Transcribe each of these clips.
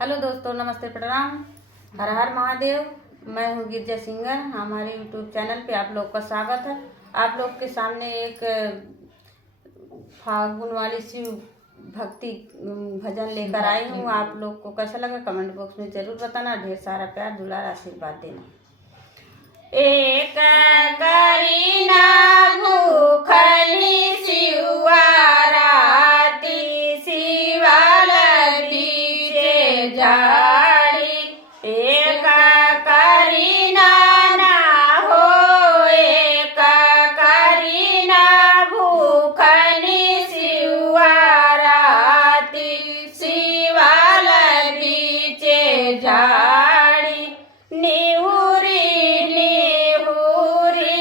हेलो दोस्तों, नमस्ते, प्रणाम, हर हर महादेव। मैं हूँ गिरजा सिंगर। हमारे यूट्यूब चैनल पे आप लोग का स्वागत है। आप लोग के सामने एक फागुन वाली शिव भक्ति भजन लेकर आई हूँ। आप लोग को कैसा लगा कमेंट बॉक्स में जरूर बताना। ढेर सारा प्यार दुलार आशीर्वाद देना। एक करीना भूखली शिवाराती शिवाल बीचे झाड़ी। एक करीना ना हो, एक करीना भूखली शिवाराती शिवाल बीचे झाड़ी। निहुरी निहुरी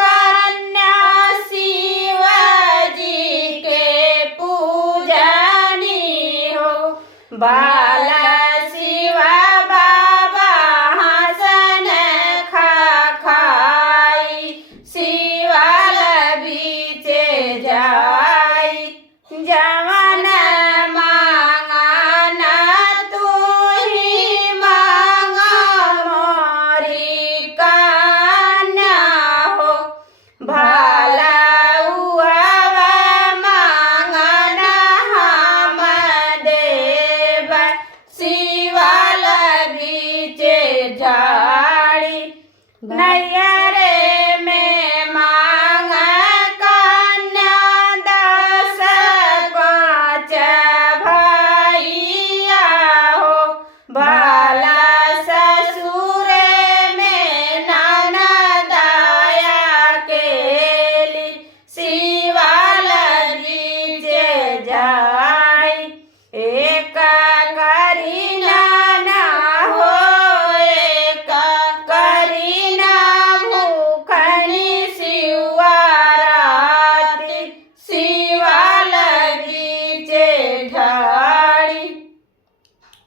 कन्या शिवाजी के पूजनी हो। बाला शिवा बाबा हसन खाई शिवाल बीचे जाई। जवन मांगना तू ही मांगा मोरी कन्या हो। भाला उहवा मांगना हम देव शिवाल बीचे झाड़ी। नैया